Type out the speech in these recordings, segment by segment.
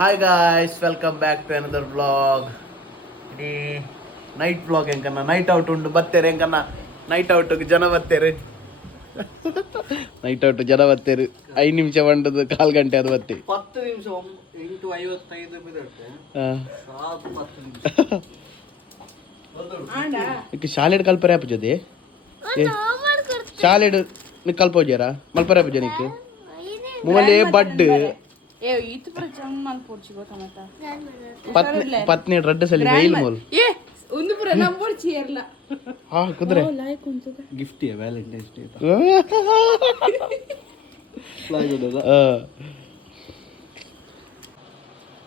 Hi guys, welcome back to another vlog. ಇಡೀ night vlog ಹೆಂಗನ್ನ night out ಉಂಡು ಬತ್ತೇರೆ ಹೆಂಗನ್ನ ನೈಟ್ ಔಟ್ ಜನ ಬತ್ತೇರು ನೈಟ್ ಔಟ್ ಜನ ಬತ್ತೇರು 5 ನಿಮಿಷ ಬಂಡದು 1/4 ಗಂಟೆ ಅದು ಬತ್ತೆ 10 ನಿಮಿಷ 8:55 ಶಾಲೆಡ್ ಕಲ್ಪರೆ ಆಪ ಜೊತೆ ಶಾಲೆಡ್ ನಿಕ್ ಕಲ್ಪ ಹೋಗ್ಯಾರ ಮಲ್ಪರೆ ಆಪ ಜನಿಕ್ ಮೂಲೆ ಬಡ್ ಪತ್ನಿ ರಡ್ಡ ಸಲಿ ಮೇಲ್ ಮೂಲ್ ಹಾ ಕುದ್ರೆ ಗಿಫ್ಟ್ ವ್ಯಾಲೆಂಟೈನ್ಸ್ ಡೇ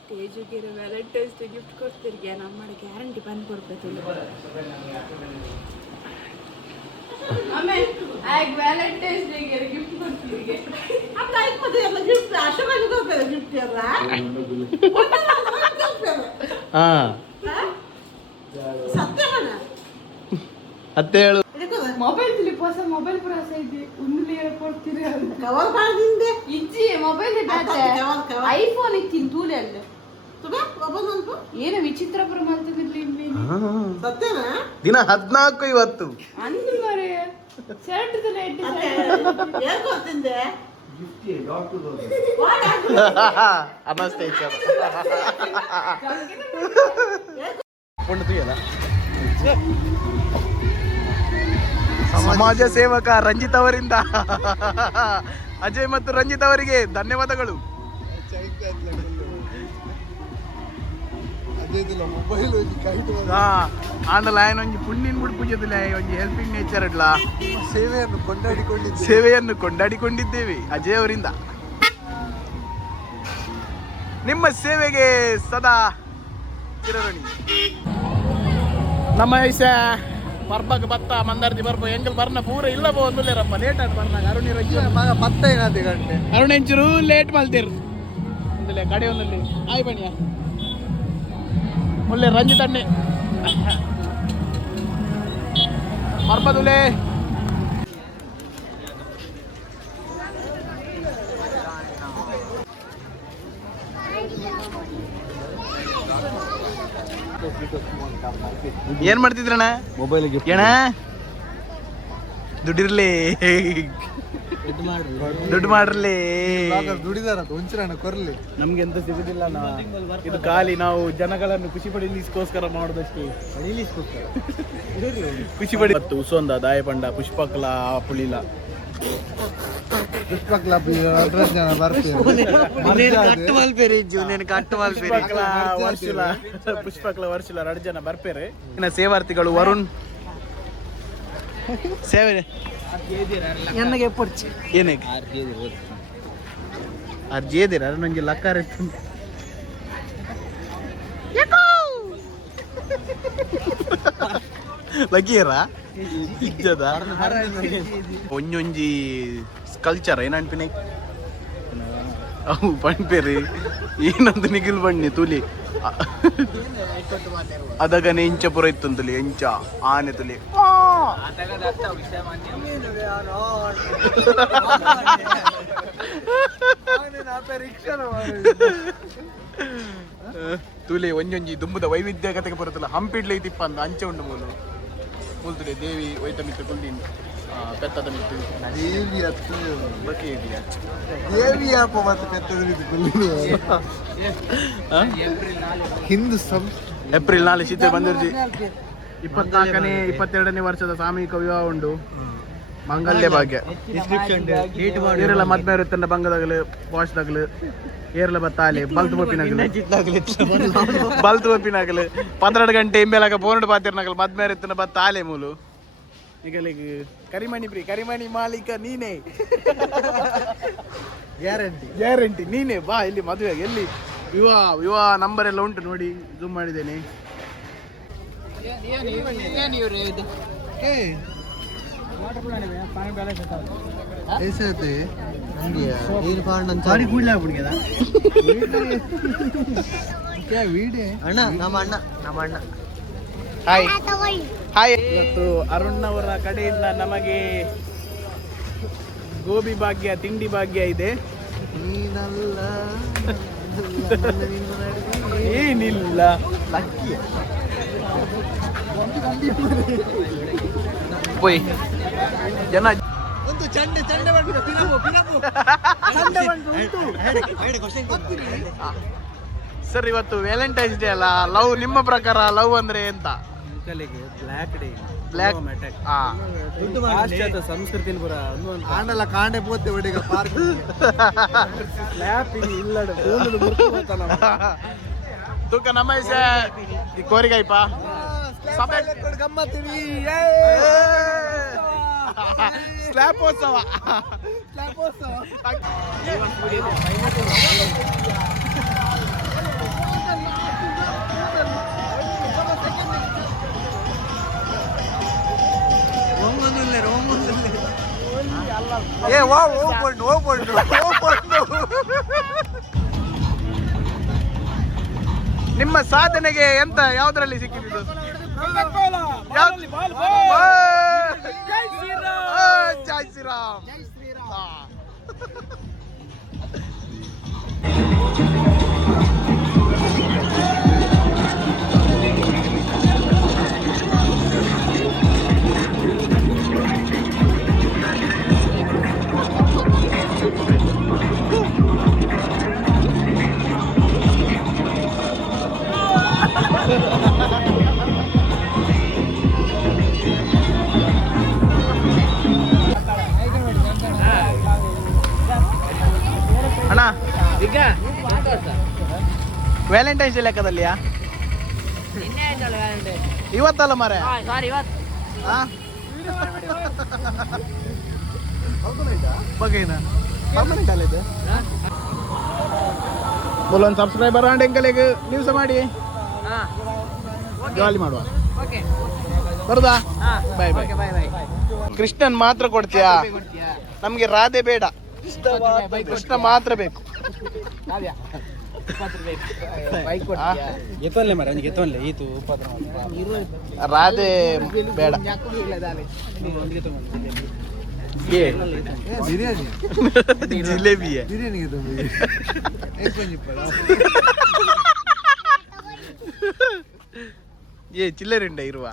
ತೇಜುಗಿರ ವ್ಯಾಲೆಂಟೈನ್ಸ್ ಡೇ ಗಿಫ್ಟ್ ಕೊಡ್ತಿರ್ಗೆ ನಮ್ಮ ಗ್ಯಾರಂಟಿ ಬಂದು ಕೊಡ್ಬೇಕು ಆಮೇಲೆ ಆಗ ವ್ಯಾಲೆಂಟೈನ್ಸ್ ಡೇ ಗೆ ಗಿಫ್ಟ್ ಕೊಡ್ತಿರ್ಗೆ ಅಂತ ಆಯ್ತು ಮತ್ತೆ ಎಲ್ಲ ಗಿಫ್ಟ್ ಅಶೋಕ ಕೊಡ್ತಾರೆ ಗಿಫ್ಟ್ ಎಲ್ಲ ಹಾ ಸತ್ಯವನ ಅತ್ತೆ ಹೇಳು ಮೊಬೈಲ್ ತಿಳಿ ಹೊಸ ಮೊಬೈಲ್ ಪ್ರಾಸ ಇದೆ ಉನ್ಲಿ ಕೊಡ್ತೀರಿ ಕವರ್ ಮಾಡಿಂದೆ ಇಜ್ಜಿ ಮೊಬೈಲ್ ಐಫೋನ್ ಇತ್ತಿನ ತೂಲೆ ಅಲ್ಲ ಏನು ವಿಚಿತ್ರ ಪ್ರಮಾಣದಲ್ಲಿ ಸತ್ಯನಾ ದಿನ 14 ಇವತ್ತು ಅಂದು ಮರೆ ಶರ್ಟ್ ಸಮಾಜ ಸೇವಕ ರಂಜಿತ್ ಅವರಿಂದ ಅಜಯ್ ಮತ್ತು ರಂಜಿತ್ ಅವರಿಗೆ ಧನ್ಯವಾದಗಳು. ಆಂಡಲ ಆಯನ ಒಂಜಿ ಪುಣ್ಯನ್ ಬಿಡ್ ಪೂಜೆದಿಲ್ಲ ಒಂಜಿ ಹೆಲ್ಪಿಂಗ್ ನೇಚರ್ ಇಡ್ಲ ಸೇವೆಯನ್ನು ಕೊಂಡಾಡಿಕೊಂಡಿದ್ದೇವೆ ಅಜಯ್ ಅವರಿಂದ. ನಿಮ್ಮ ಸೇವೆಗೆ ಸದಾ ಚಿರಋಣಿ. ನಮ್ಮ ಐಸ ಬರ್ಬಕ್ ಬತ್ತ ಮಂದಾರ್ತಿ ಬರ್ಬ ಎಂಕಲ್ ಬರ್ನ ಪೂರ ಇಲ್ಲ ಒಂದುಲೇರಪ್ಪ ಲೇಟ್ ಆಗಿ ಬರ್ನಾಗ ಅರುಣ್ ಎಂಚೂರು ಲೇಟ್ ಮಲ್ತೀರು ಒಂದಲೇ ಕಡೆ ಒಂದಲ್ಲಿ ಆಯ್ ಬಣಿಯ ಒಳ್ಳೆ ರಂಜಿತ್ ಅಣ್ಣೆ ಬರ್ಬದುಲೇ ಏನ್ ಮಾಡ್ತಿದ್ರಣ್ಣ ಮೊಬೈಲ್ ಏನ ದುಡ್ಡಿರ್ಲಿ ದುಡ್ಡು ಮಾಡ್ರಲಿ ದುಡಿದಾರ ಒಂಚೂರಣ್ಣ ಕೊರ್ಲಿ ನಮ್ಗೆ ಎಂತ ಸಿಗುದಿಲ್ಲ. ಇದು ಖಾಲಿ ನಾವು ಜನಗಳನ್ನು ಖುಷಿ ಪಡೀಲಿಕ್ಕೋಸ್ಕರ ಮಾಡೋದಷ್ಟೇ. ಖುಷಿ ಪಡಿ ಉಸೊಂದ ದಾಯಪಂಡ ಪುಷ್ಪಕಲ ಪುಳಿಲ ಪುಷ್ಪಕಲ ಪುಷ್ಪಕಲ ವರ್ಷಲ 2 ಜನ ಬರ್ಪೇರೆ. ಇನ್ನ ಸೇವಾರ್ಥಿಗಳು ವರುಣ್ ಸೇವೆ ನನಗೆ ಪೊರ್ಚಿ ಏನಾಗ ಅರ್ಜಿ ಏದಿರ ನಂಗೆ ಲಕ್ಕಾರ ಲಗಿಯರ ಇಜ್ಜದ ಒಂಜೊಂಜಿ ಕಲ್ಚರ್ ಏನಂಪಿನ ಅವು ಪಣ್ಪೇರಿ ಏನಂತ ನಿಗಿಲ್ ಬಣ್ಣಿ ತುಲಿ ಅದಗನೆ ಇಂಚ ಪುರ ಇತ್ತಂತಲಿ ಎಂಚ ಆನೆ ತುಲಿ ತುಲಿ ಒಂಜೊಂಜಿ ದುಂಬುದ ವೈವಿಧ್ಯಕತೆಗೆ ಬರುತ್ತಲ್ಲ ಹಂಪಿಡ್ಲೆ ಇತ್ತಿಪ್ಪ ಅಂತ ಅಂಚೆ ಉಂಡು ಮೂಲು ಮೂಲ್ತುಲೆ ದೇವಿ ಒಯ್ತ ಮಿತ್ತು ಕುಂದಿನ್ ಪೆತ್ತದ ಮಿತ್ತು ಹಿಂದೂ ಏಪ್ರಿಲ್ 4 ಶೀತೆ ಬಂದಿರ್ಜಿ 24ನೇ 22ನೇ ವರ್ಷದ ಸಾಮೂಹಿಕ ವಿವಾಹ ಉಂಡು. ಮಂಗಲ್ಯ ಭಾಗ್ಯ ಏರೆಲ್ಲ ಮದ್ಮೆ ಇರುತ್ತಂಡ ಬಂಗದಾಗಲು ವಾಶ್ದಾಗಲು ಏರ್ಲ ಬತ್ತಾಲೆ ಬಲ್ತು ಬೊಪ್ಪಿನಾಗಲು 12 ಗಂಟೆ ಇಂಬೆಲಾಗ ಬೋರ್ಡ್ ಪಾತಿರ್ನಾಗಲು ಮದ್ಮೆ ಇರುತ್ತಂಡ ಬತ್ತಾಲೆ ಮೂಲು ಈಗ ಕರಿಮಣಿ ಮಾಲೀಕ ನೀನೇ ಗ್ಯಾರಂಟಿ ನೀನೇ ಬಾ ಇಲ್ಲಿ ಮದುವೆಗೆ ಎಲ್ಲಿ ವಿವಾಹ ನಂಬರ್ ಎಲ್ಲ ಉಂಟು ನೋಡಿ ಜೂಮ್ ಮಾಡಿದ್ದೇನೆ. ಹಾಯ್ ಇವತ್ತು ಅರುಣ್ ಅವರ ಕಡೆಯಿಂದ ನಮಗೆ ಗೋಬಿ ಭಾಗ್ಯ ತಿಂಡಿ ಭಾಗ್ಯ ಇದೆ. ಏನಿಲ್ಲ ಲಕ್ಕಿ ಪೋಯ್ ಜನ ಒಂದು ಚಂಡೆ ಚಂಡೆ ಬಂದು ಸರ್ ಇವತ್ತು ವ್ಯಾಲೆಂಟೈನ್ಸ್ ಡೇ ಅಲ್ಲ ಲವ್ ನಿಮ್ಮ ಪ್ರಕಾರ ಲವ್ ಅಂದ್ರೆ ಎಂತ ಬ್ಲ್ಯಾಕ್ ಡೇ ಬ್ಲ್ಯಾಕ್ ಸಂಸ್ಕೃತಿ ಕಾಂಡಲ್ಲ ಕಾಂಡೆ ಪೋತೆ ಒಡಿಗ ಪಾರ್ಕ್ ಇಲ್ಲಡ ತೂಕ ನಮ್ಮ ಕೋರಿಗಾಯ್ಪ ಗಮ್ಮತ್ತೀವಿ ಸ್ಲಾಪೋತ್ಸವ ಏ ವಾ ಹೋಗ್ಕೊಂಡು ನಿಮ್ಮ ಸಾಧನೆಗೆ ಎಂತ ಯಾವ್ದ್ರಲ್ಲಿ ಸಿಕ್ಕಿದ್ದು ಜೈ ಶ್ರೀರಾಮ್ ಅಣ್ಣ ಈಗ ವ್ಯಾಲೆಂಟೈನ್ಸ್ ಡೇ ಲೆಕ್ಕದಲ್ಲಿಯಾ ಇವತ್ತಲ್ಲ ಮಾರೆ ಬಗ್ಗೆನಾ ಪರ್ಮನೆಂಟ್ ಅಲ್ಲ ಇದು ಒಂದು ಸಬ್ಸ್ಕ್ರೈಬರ್ ಅಂಕಲಿಗೆ ನೀವು ಸಹ ಮಾಡಿ ಜಾಲಿ ಮಾಡುವ ಬರುದಾ ಬಾಯ್ ಬಾಯ್ ಕೃಷ್ಣನ್ ಮಾತ್ರ ಕೊಡ್ತೀಯಾ ನಮ್ಗೆ ರಾಧೆ ಬೇಡ ಕೃಷ್ಣ ಮಾತ್ರ ಬೇಕು ರಾಧೆ ಬೇಡ ಬಿರಿಯಾನಿ ಜಿಲೇಬಿ ಬಿರಿಯಾನಿ ಚಿಲ್ಲರಿಂಡ ಇರುವ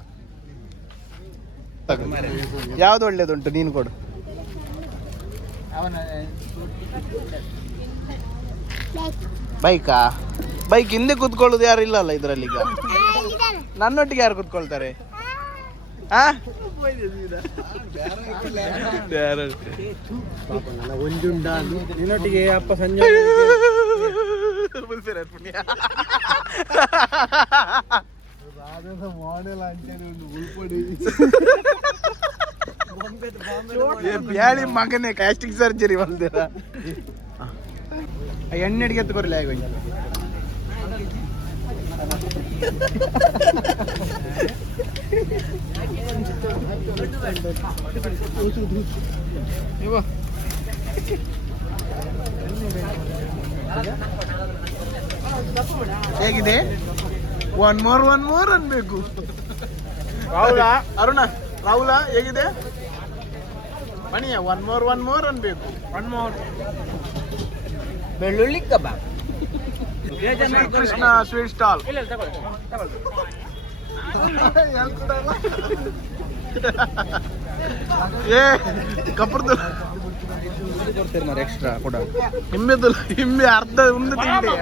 ಯಾವ್ದು ಒಳ್ಳೇದುಂಟು ನೀನು ಕೊಡು ಬೈಕಾ ಬೈಕ್ ಹಿಂದೆ ಕುತ್ಕೊಳ್ಳೋದು ಯಾರು ಇಲ್ಲಲ್ಲ ಇದ್ರಲ್ಲಿ ಈಗ ನನ್ನೊಟ್ಟಿಗೆ ಯಾರು ಕುತ್ಕೊಳ್ತಾರೆ ಒಂಜುಂಡ ನಿನ್ನೊಟ್ಟಿಗೆ ಅಪ್ಪ ಸಂಜೆ ಮಾಡೆಲ್ ಅಂತೇಳಿ ಉಳ್ಪಡಿ ಬ್ಯಾಳಿ ಮಗನೇ ಕ್ಯಾಸ್ಟಿಂಗ್ ಸರ್ಜರಿ ಬಂದಿರ ಎಣ್ಣೆಡಿಗೆ ಎತ್ಕೊರ್ಲಿ ಆಗ ಹೇಗಿದೆ ಒನ್ ಮೋರ್ ಅನ್ಬೇಕು ರಾಹುಲ ಅರುಣ ರಾಹುಲ ಹೇಗಿದೆ ಮಣಿಯ ಒನ್ ಮೋರ್ ಅನ್ಬೇಕು ಬೆಳ್ಳುಳ್ಳಿ ಕಬಾಬ್ ಕೃಷ್ಣ ಸ್ವೀಟ್ ಸ್ಟಾಲ್ ಏ ಕಪ್ಪರ್ದು ಎಕ್ಸ್ಟ್ರಾ ಕೊಡ ಹಿಂಬೆದು ಹಿಂಬೆ ಅರ್ಧ ಉಂಡು ತಿಂಡಿ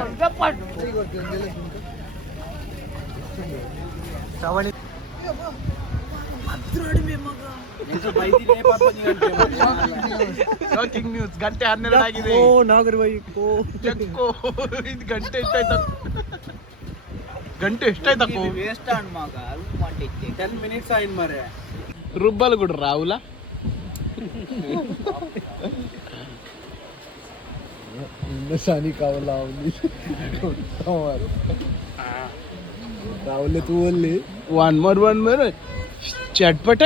ಶಾಕಿಂಗ್ ನ್ಯೂಸ್ ಗಂಟೆ 12 ಆಗಿದೆ ಚೆಕ್ಕೋ ಇದು ಗಂಟೆ ಎಷ್ಟಾಯ್ತಕ್ಕೋ ವೇಸ್ಟ್ ಆನ್ ಮಗ 10 ಮಿನಿಟ್ಸ್ ಆಯ್ತು ಮಾರೆ ರುಬ್ಬಲ್ ಗುಡ್ರ ರಾಹುಲ शानी कावला राहुल तू बोलली ಒನ್ ಮೋರ್ ಚಟ್ಪಟ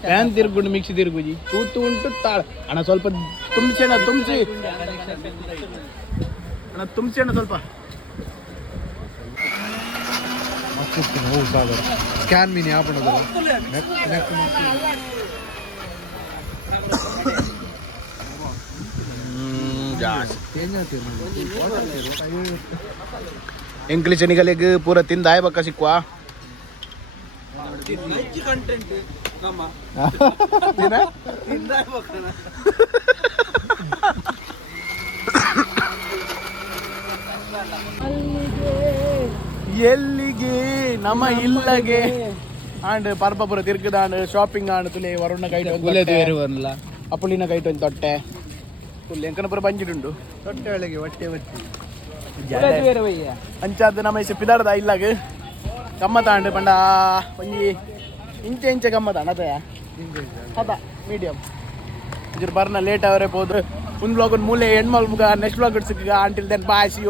ಫ್ಯಾನ್ ತಿರ್ಗುಂಡು ಮಿಕ್ಸಿ ತಿರ್ಗುಜಿ ತೂತು ಉಂಟು ತಾಳ ಅಣ್ಣ ಸ್ವಲ್ಪ ತುಂಬಿಸಿ ಅಣ್ಣ ಸ್ವಲ್ಪ ಸ್ಕ್ಯಾನ್ ಮೀನ್ ಯಾವ इंग्लिश निकलेग पूरा तिंद आए बक्का सिक्वा ಕಂಟೆಂಟ್ ಕಮ್ಮ ಎಲ್ಲಿಗೆ ನಮ್ಮ ಇಲ್ಲಗೆ ಆಂಡ್ ಪರ್ಪಪುರ ತಿರ್ಕದಾಂಡ್ ಶಾಪಿಂಗ್ ಆಂಡ್ ತುಲೆ ವರುಣ ಕೈಟ್ ಅಪ್ಪುಲಿನ ಕೈಟ್ ಒಂದು ತೊಟ್ಟೆ ಫುಲ್ ಎಂಕನಪುರ ಬಂಜಿಡುಂಡು ತೊಟ್ಟೆ ಒಳಗೆ ಹೊಟ್ಟೆ ಬಟ್ಟಿ ಅಂಚಾದ ನಮ್ಮ ಇಸ ಪಿದಾಡದ ಇಲ್ಲಾಗ ಗಮ್ಮತ ಆಂಡ್ ಪಂಡ ಒಂಜಿ ಇಂಚೆ ಇಂಚೆ ಗಮ್ಮತ ಅದ ಅದ ಮೀಡಿಯಂ ಇದ್ರ ಬರ್ನ ಲೇಟ್ ಅವರೇ ಹೋದ್ರೆ ಒಂದು ಬ್ಲಾಗ್ ಒಂದು ಮೂಲೆ ಹೆಣ್ಮಲ್ ಮುಗ ನೆಕ್ಸ್ಟ್ ಬ್ಲಾಗ್ ಸಿಕ್ಕ ಅಂಟಿಲ್ ದೆನ್ ಬಾಯ್ ಸಿ